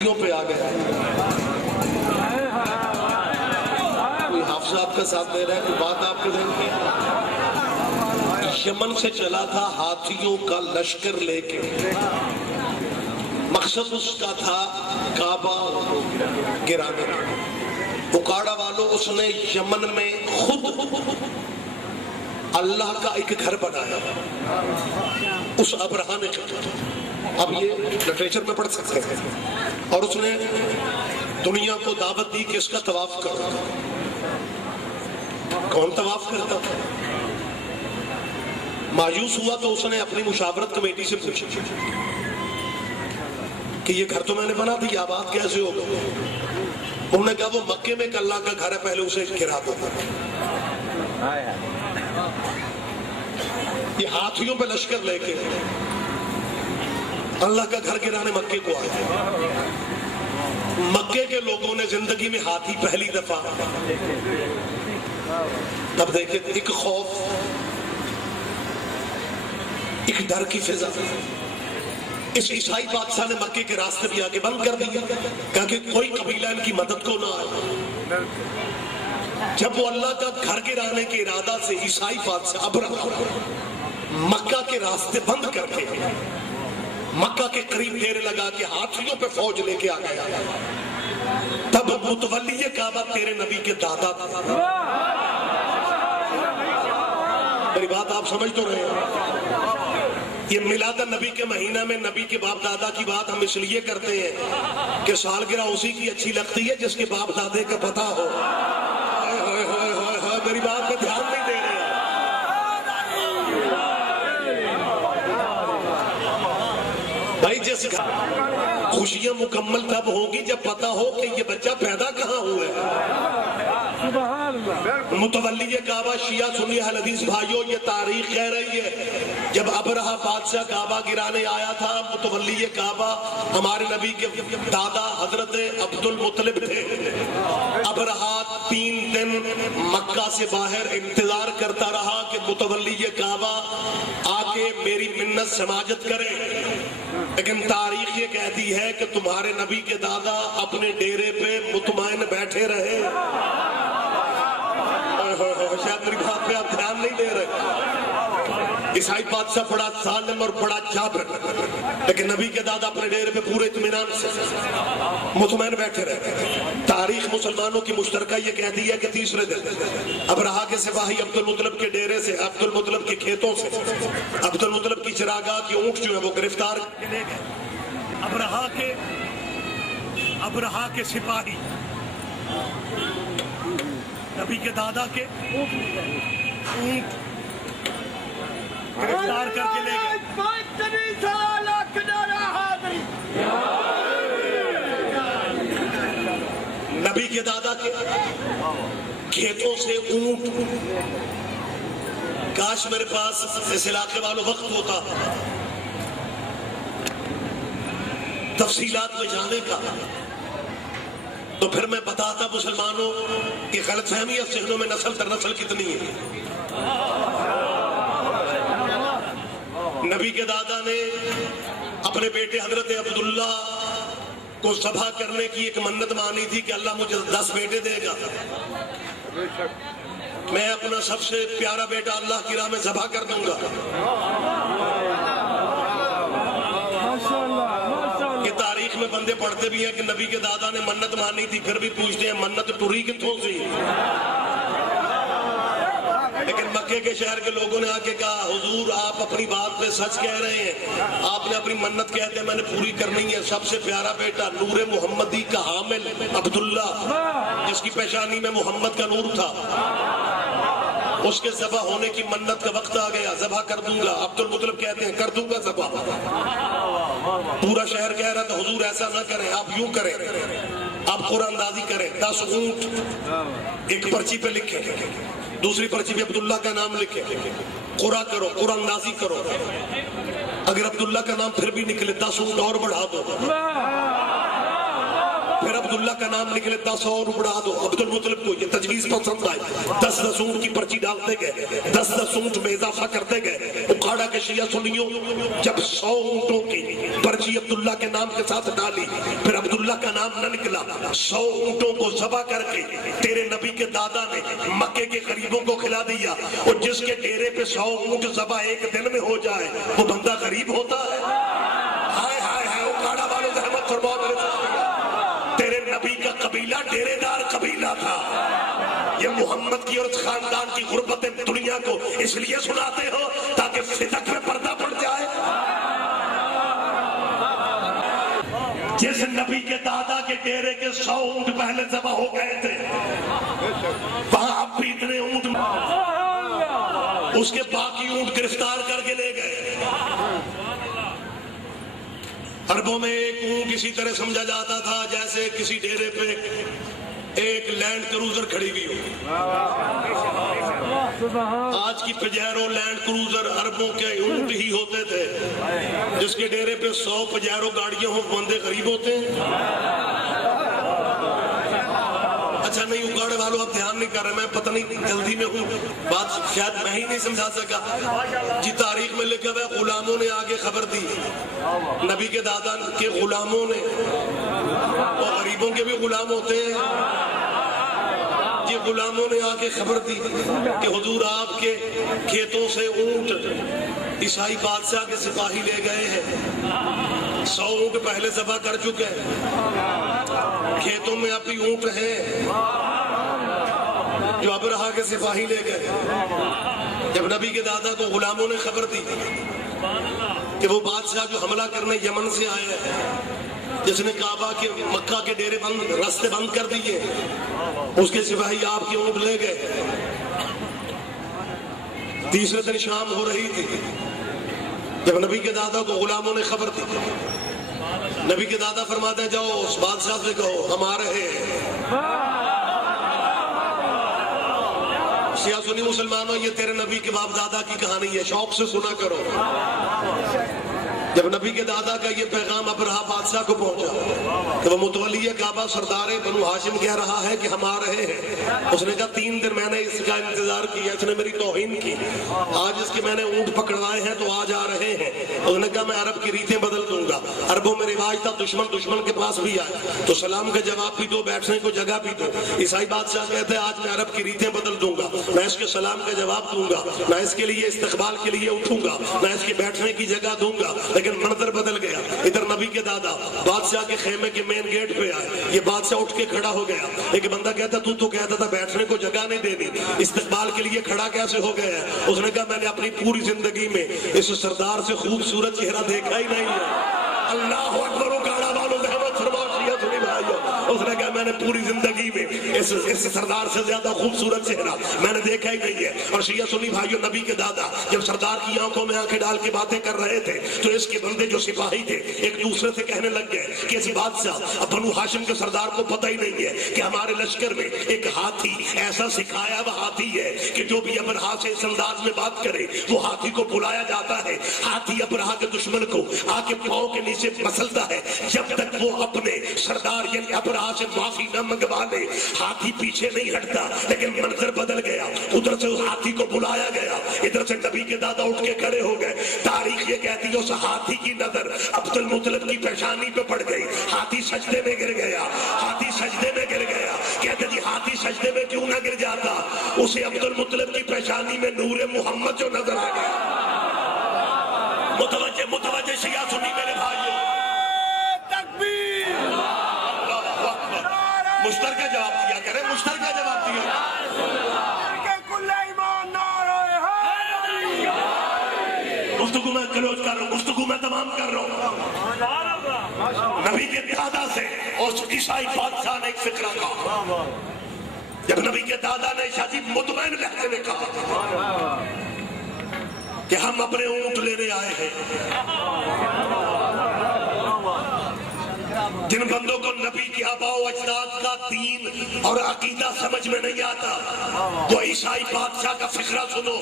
پہ آ گیا. کوئی حافظ آپ کا ساتھ دے رہا ہے, کوئی بات آپ کے ذہن کی. یمن سے چلا تھا ہاتھیوں کا لشکر لے کے, مقصد اس کا تھا کعبہ گرانے کا. اکاڑا والوں اس نے یمن میں خود اللہ کا ایک گھر بنایا, اس ابرہہ نے کیا. اب یہ لٹریچر میں پڑھ سکتے ہیں. اور اس نے دنیا کو دعوت دی کہ اس کا طواف کرو. کون طواف کرتا تھا؟ مایوس ہوا تو اس نے اپنی مشاورت کمیٹی سے پوچھا کہ یہ گھر تو میں نے بنا دیا, آباد کیسے ہوگا؟ انہوں نے کہا وہ مکے میں ایک اللہ کا گھر ہے, پہلے اسے گرا دو. یہ ہاتھیوں پہ لشکر لے کے اللہ کا گھر گرانے مکے کو آئے. مکے کے لوگوں نے زندگی میں ہاتھی پہلی دفعہ, اب دیکھیں ایک خوف, ایک ڈر کی فضا. اس عیسائی بادشاہ نے مکے کے راستے بھی آگے بند کر دیا, کہا کہ کوئی قبیلہ ان کی مدد کو نہ آئے. جب وہ اللہ کا گھر گرانے کے ارادہ سے عیسائی بادشاہ ابرہہ مکہ کے راستے بند کر کے مکہ کے قریب ڈیرے لگا کے ہاتھیوں پہ فوج لے کے آ گیا, تب متولی کعبہ تیرے نبی کے دادا تھے. میری بات آپ سمجھ تو رہے ہیں؟ یہ میلاد النبی کے مہینہ میں نبی کے باپ دادا کی بات ہم اس لیے کرتے ہیں کہ سالگرہ اسی کی اچھی لگتی ہے جس کے باپ دادے کا پتہ ہو. میری بات پہ دھیان نہیں دے رہے. بھائی جس خوشیاں مکمل تب ہوگی جب پتا ہو کہ یہ بچہ پیدا کہاں ہوا ہے. متولی کعبہ شیعہ سنی اہل حدیث بھائیوں, یہ تاریخ کہہ رہی ہے جب ابرہہ بادشاہ کعبہ گرانے آیا تھا, متولی کعبہ ہمارے نبی کے دادا حضرت عبد المطلب تھے. ابرہہ 3 دن مکہ سے باہر انتظار کرتا رہا کہ متولی کعبہ آ کے میری منت سماجت کرے, لیکن تاریخ یہ کہتی ہے کہ تمہارے نبی کے دادا اپنے ڈیرے پہ مطمئن بیٹھے رہے. شاید میری بات پہ آپ دھیان نہیں دے رہے. عیسائی بادشاہ بڑا ظالم اور بڑا جابر, لیکن نبی کے دادا اپنے ڈیرے پہ پورے اطمینان سے مطمئن بیٹھے رہے. تاریخ مسلمانوں کی مشترکہ یہ کہتی ہے کہ تیسرے دن ابرہہ کے سپاہی عبد المطلب کے ڈیرے سے, عبد المطلب کے کھیتوں سے, عبد المطلب کی چراگاہ کی اونٹ جو ہے وہ گرفتار کر لے گئے. ابرہہ کے سپاہی نبی کے دادا کے اونٹ گرفتار کر کے لے گئے. نبی کے دادا کے کھیتوں سے اونٹ, کاش میرے پاس اس علاقے والوں وقت ہوتا تفصیلات میں جانے کا, تو پھر میں بتاتا مسلمانوں کی غلط فہمی اب ذہنوں میں نسل در نسل کتنی ہے. نبی کے دادا نے اپنے بیٹے حضرت عبداللہ کو ذبح کرنے کی ایک منت مانی تھی کہ اللہ مجھے 10 بیٹے دے گا, میں اپنا سب سے پیارا بیٹا اللہ کی راہ میں ذبح کر دوں گا. یہ تاریخ میں بندے پڑھتے بھی ہیں کہ نبی کے دادا نے منت مانی تھی, پھر بھی پوچھتے ہیں منت ٹوری کتوں سے. لیکن مکے کے شہر کے لوگوں نے آ کے کہا حضور آپ اپنی بات پہ سچ کہہ رہے ہیں, آپ نے اپنی منت کہتے ہیں میں نے پوری کرنی ہے. سب سے پیارا بیٹا نور محمدی کا حامل عبداللہ, جس کی پیشانی میں محمد کا نور تھا, اس کے ذبح ہونے کی منت کا وقت آ گیا, ذبح کر دوں گا. عبد المطلب کہتے ہیں کر دوں گا ذبح. پورا شہر کہہ رہا تھا حضور ایسا نہ کریں, آپ یوں کریں, آپ قرآن اندازی کریں. 10 اونٹ ایک پرچی پہ لکھیں, دوسری پرچی پہ عبداللہ کا نام لکھیں, قرآن کرو, قرآن اندازی کرو. اگر عبداللہ کا نام پھر بھی نکلے 10 اونٹ اور بڑھا دو. پھر عبداللہ کا نام نکلے 10 اور اڑا دو. عبد المطلب کو یہ تجویز پسند آئی. 10 اونٹ کی پرچی ڈالتے گئے, 10 اونٹ میں اضافہ کرتے گئے. اکھاڑا کے شیعہ سنیوں جب 100 اونٹوں کی پرچی عبداللہ کے نام کے ساتھ ڈالی, پھر عبداللہ کا نام نہ نکلا. 100 اونٹوں کو ذبح کر کے تیرے نبی کے دادا نے مکے کے غریبوں کو کھلا دیا. اور جس کے ڈیرے پہ 100 اونٹ ذبح ایک دن میں ہو جائے وہ بندہ غریب ہوتا ہے. ہائے ہائے ہائے, اکھاڑا والوں رحمت فرماؤ میرے ساتھ. تیرے نبی کا قبیلہ ڈیرے دار قبیلہ تھا. یہ محمد کی اور اس خاندان کی غربت دنیا کو اس لیے سناتے ہو تاکہ فتق میں پردہ پڑ جائے. جس نبی کے دادا کے ڈیرے کے 100 اونٹ پہلے ذبح ہو گئے تھے, وہاں اب بھی اتنے اونٹ, اس کے باقی اونٹ گرفتار کر کے لے گئے. عربوں میں ایک اونٹ اسی طرح سمجھا جاتا تھا جیسے کسی ڈیرے پہ ایک لینڈ کروزر کھڑی ہوئی ہو. آج کی پجیرو لینڈ کروزر عربوں کے اونٹ ہی ہوتے تھے. جس کے ڈیرے پہ 100 پجیرو گاڑیاں ہوں بندے غریب ہوتے ہیں. اچھا نہیں, اکاڑے والوں اب دھیان نہیں کر رہے, میں پتہ نہیں جلدی میں ہوں, بات شاید میں ہی نہیں سمجھا سکا. جی تاریخ میں لکھا ہوا ہے غلاموں نے آگے خبر دی, نبی کے دادا کے غلاموں نے, اور غریبوں کے بھی غلام ہوتے ہیں. یہ غلاموں نے آگے خبر دی کہ حضور آپ کے کھیتوں سے اونٹ عیسائی بادشاہ کے سپاہی لے گئے ہیں. 100 اونٹ پہلے ذبح کر چکے ہیں, کھیتوں میں اب بھی اونٹ ہیں جو ابرہا کے سپاہی لے گئے. جب نبی کے دادا کو غلاموں نے خبر دی کہ وہ بادشاہ جو حملہ کرنے یمن سے آئے ہیں, جس نے کعبہ کے مکہ کے ڈیرے بند, راستے بند کر دیے, اس کے سپاہی آپ کے اونٹ لے گئے. تیسرے دن شام ہو رہی تھی جب نبی کے دادا کو غلاموں نے خبر دی. نبی کے دادا فرماتے ہیں جاؤ اس بادشاہ سے کہو ہم آ رہے ہیں. شیعہ سنی مسلمانوں, یہ تیرے نبی کے باپ دادا کی کہانی ہے, شوق سے سنا کرو. جب نبی کے دادا کا یہ پیغام ابرہا بادشاہ کو پہنچا کہ وہ متولی کعبہ سردار بنو ہاشم کہہ رہا ہے کہ ہم آ رہے ہیں, اس نے کہا 3 دن میں نے اس کا انتظار کیا, اس نے میری توہین کی, آج اس کے میں نے اونٹ پکڑوائے ہیں تو آج آ رہے ہیں. اس نے کہا میں عرب کی ریتیں بدل دوں گا. عربوں میں رواج تھا دشمن کے پاس بھی آئے تو سلام کا جواب بھی دو, بیٹھنے کو جگہ بھی دو. عیسائی بادشاہ کہتے ہیں آج میں عرب کی ریتیں بدل دوں گا, میں اس کے سلام کا جواب دوں گا, میں اس کے لیے استقبال کے لیے اٹھوں گا, میں اس کے بیٹھنے کی جگہ دوں گا. لیکن منظر بدل گیا. ادھر نبی کے دادا بادشاہ کے خیمے کے مین گیٹ پہ آئے, یہ بادشاہ اٹھ کے کھڑا ہو گیا. ایک بندہ کہتا تو کہتا تھا بیٹھنے کو جگہ نہیں دینی, استقبال کے لیے کھڑا کیسے ہو گیا ہے؟ اس نے کہا میں نے اپنی پوری زندگی میں اس سردار سے خوبصورت چہرہ دیکھا ہی نہیں ہے. اللہ اکبر, اکاڑا والوں رحمت فرماؤ. شیعہ سنی بھائیو, اس نے کہا میں نے پوری زندگی میں اس سردار سے زیادہ خوبصورت چہرہ میں نے دیکھا ہی نہیں ہے. اور شیعہ سنی بھائیو, نبی کے دادا جب سردار کی آنکھوں میں آنکھیں ڈال کے باتیں کر رہے تھے تو اس کے بندے جو سپاہی تھے ایک دوسرے سے کہنے لگ گئے کہ اس بادشاہ بنو ہاشم کے سردار کو پتہ ہی نہیں ہے کہ ہمارے لشکر میں ایک ہاتھی ایسا سکھایا ہوا ہاتھی ہے کہ جو بھی ابرہا سے اس انداز میں بات کرے وہ ہاتھی کو بلایا جاتا ہے. ہاتھی ابرہا کے دشمن کو آ کے پاؤں کے نیچے مسلتا ہے, جب تک وہ اپنے سردار یعنی ابرہا سے معافی نہ منگوا لے ہاتھی پیچھے نہیں ہٹتا. لیکن منظر بدل گیا, ادھر سے اس ہاتھی کو بلایا گیا, ادھر سے نبی کے دادا اٹھ کے کھڑے ہو گئے. تاریخ یہ کہتی ہے اس ہاتھی کی نظر عبد المطلب کی پیشانی پہ پڑ گئی. ہاتھی سجدے میں گر گیا, ہاتھی سجدے میں گر گیا. کہتے جی ہاتھی سجدے میں کیوں نہ گر جاتا, اسے عبد المطلب کی پیشانی میں نور محمد جو نظر آ گیا. متوجہ شیعہ سنی میرے بھائیو, تکبیر, مشترکہ جواب دیا کرے, مشترکہ جواب دیا. گفتگو میں کلوز کر رہا ہوں, گفتگو میں تمام کر رہا ہوں. نبی کے دادا سے اس عیسائی بادشاہ نے ایک فکرہ کہا. جب نبی کے دادا نے شادی مطمئن لہجے میں کہا کہ ہم اپنے اونٹ لینے آئے ہیں, جن بندوں کو نبی کی آباء و اجداد کا دین اور عقیدہ سمجھ میں نہیں آتا وہ عیسائی بادشاہ کا فکرہ سنو,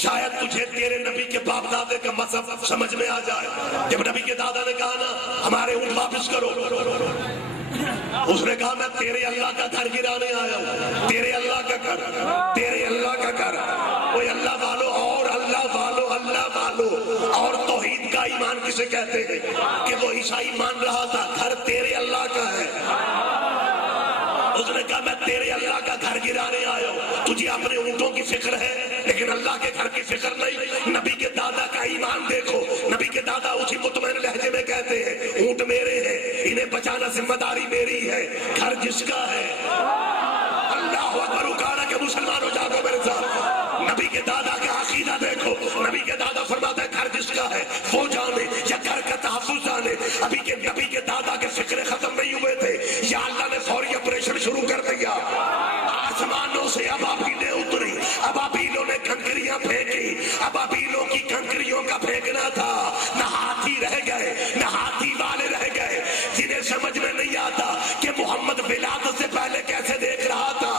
شاید تجھے تیرے نبی کے باپ دادے کا مذہب سمجھ میں آ جائے. جب نبی کے دادا نے کہا نا ہمارے اونٹ واپس کرو, اس نے کہا میں تیرے اللہ کا گھر گرانے آیا ہوں، تیرے اللہ کا گھر، تیرے اللہ کا گھر۔ کوئی اللہ والو اور اللہ والو، اللہ والو اور توحید کا ایمان کسے کہتے ہیں کہ وہ عیسائی مان رہا تھا گھر تیرے اللہ کا ہے۔ اس نے کہا میں تیرے اللہ کا گھر گرانے آیا ہوں، تجھے اپنے اونٹوں کی فکر ہے لیکن اللہ کے گھر کی فکر نہیں۔ نبی کے دادا کا ایمان دیکھو، نبی کے دادا اسی مطمئن لہجے میں کہتے ہیں اونٹ میرے ہیں، انہیں بچانا ذمہ داری میری ہے، گھر جس کا ہے۔ اللہ اکبر اکارا کہ مسلمان ہو جاؤ میرے ساتھ۔ نبی کے دادا کا عقیدہ دیکھو، نبی کے دادا فرماتا ہے گھر جس کا ہے وہ جانے یا گھر کا تحفظ جانے۔ ابھی کے نبی کے دادا کے فکرے ختم نہیں ہوئے تھے، یا اللہ نے فوری آپریشن شروع کر دیا۔ آسمانوں سے ابابیلیں اتری، ابابیلوں نے کنکریاں پھینکی، ابابیلوں کی کنکریوں کا پھینکنا تھا۔ نہ ہاتھی رہ گئے، نہ ہاتھی والے رہ گئے، جنہیں سمجھ میں نہیں آتا کہ محمد ولادت سے پہلے کیسے دیکھ رہا تھا۔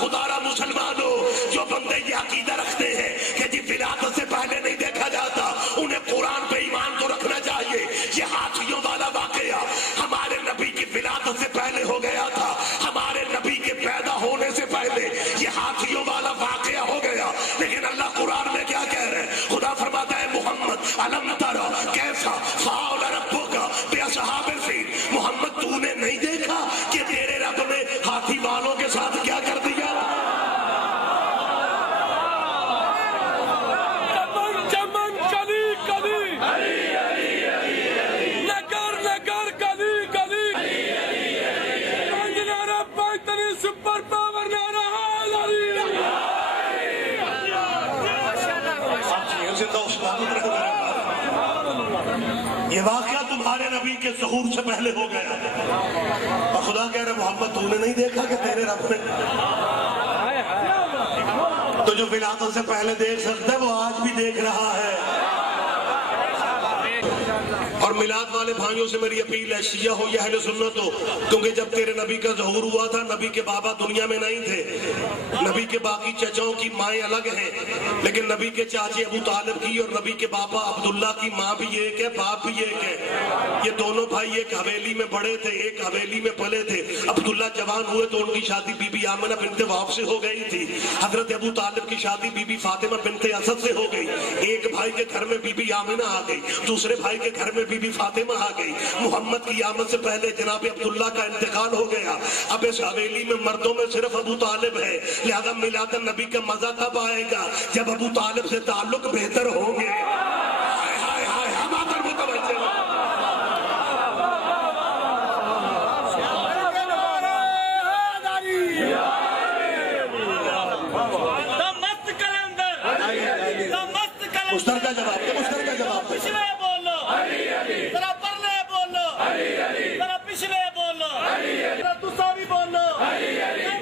خدارا مسلمانوں جو بندے یہ عقیدہ رکھتے ہیں کہ جی ولادت سے پہلے نہیں دیکھا جاتا، انہیں قرآن پہ ایمان تو رکھنا چاہیے۔ یہ ہاتھیوں والا واقعہ ہمارے نبی کی ولادت سے پہلے ہو گیا تھا، ہمارے نبی کے پیدا ہونے سے پہلے یہ ہاتھیوں والا واقعہ ہو گیا۔ لیکن اللہ قرآن میں کیا کہہ رہے ہیں؟ خدا فرماتا ہے محمد الم تری کیف فعل ربک باصحاب الفیل، محمد تو نے نہیں دیکھا کہ تیرے رب نے ہاتھی والوں کے ساتھ کیا کر دیا؟ یہ واقعہ تمہارے نبی کے ظہور سے پہلے ہو گیا، اور خدا کہہ رہے محمد تو نے نہیں دیکھا کہ تیرے رب نے؟ تو جو ولادت سے پہلے دیکھ سکتا ہے وہ آج بھی دیکھ رہا ہے۔ اور میلاد والے بھائیوں سے میری اپیل ہے، شیعہ ہو یا اہل سنت ہو، کیونکہ جب تیرے نبی کا ظہور ہوا تھا نبی کے بابا دنیا میں نہیں تھے، نبی کے باقی چچاؤں کی مائیں الگ ہیں، لیکن نبی کے چاچے ابو طالب کی اور نبی کے بابا عبداللہ کی ماں بھی ایک ہے، باپ بھی ایک ہے۔ یہ دونوں بھائی ایک حویلی میں بڑے تھے، ایک حویلی میں پلے تھے۔ عبداللہ جوان ہوئے تو ان کی شادی بی بی آمنہ بنت وہب سے ہو گئی تھی، حضرت ابو طالب کی شادی بی بی فاطمہ بنت اسد سے ہو گئی۔ ایک بھائی کے گھر میں بی بی آمنہ آ گئی، دوسرے بھائی کے گھر میں بی بی فاطمہ آ گئی۔ محمد کی آمد سے پہلے جناب عبداللہ کا انتقال ہو گیا۔ اب اس حویلی میں مردوں میں صرف ابو طالب ہے، لہذا میلاد النبی کا مزہ تب آئے گا جب ابو طالب سے تعلق بہتر ہوں گے۔ مستر کا جواب دے، مستر کا جواب دے۔ پچھلے بولو، ذرا پرلے بولو، ذرا پچھلے بولو، ذرا دوسرا بھی بولو،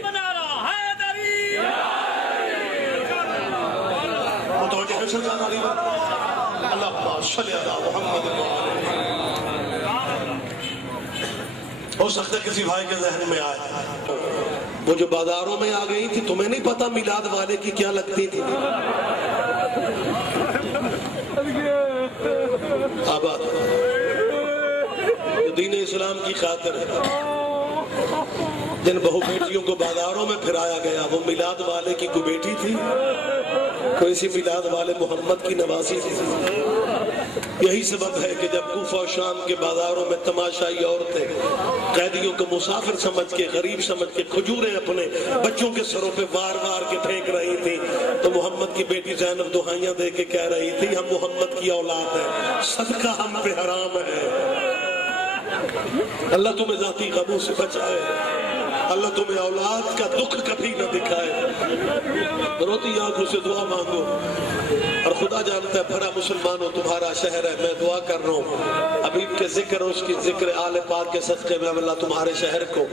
منارہ حیدری۔ متوجہ ہے سلطان علی اللہم صلی علی محمد۔ ہو سکتا ہے کسی بھائی کے ذہن میں آئے وہ جو بازاروں میں آ گئی تھی، تمہیں نہیں پتا میلاد والے کی کیا لگتی تھی؟ آباد دین اسلام کی خاطر ہے، جن بہو بیٹیوں کو بازاروں میں پھرایا گیا وہ میلاد والے کی کوئی بیٹی تھی؟ کوئی سی میلاد والے محمد کی نواسی تھی؟ یہی سبب ہے کہ جب کوفہ و شام کے بازاروں میں تماشائی عورتیں قیدیوں کو مسافر سمجھ کے، غریب سمجھ کے کھجوریں اپنے بچوں کے سروں پہ وار وار کے پھینک رہی تھی، تو محمد کی بیٹی زینب دہائیاں دے کے کہہ رہی تھی ہم محمد کی اولاد ہیں، صدقہ ہم پہ حرام ہے۔ اللہ تمہیں ذاتی غموں سے بچائے، اللہ تمہیں اولاد کا دکھ کبھی نہ دکھائے۔ روتی آنکھوں سے دعا مانگو، اور خدا جانتا ہے بھرا مسلمانوں تمہارا شہر ہے، میں دعا کر رہا ہوں حبیب کے ذکر، اس کی ذکر آل پاک کے صدقے میں اللہ تمہارے شہر کو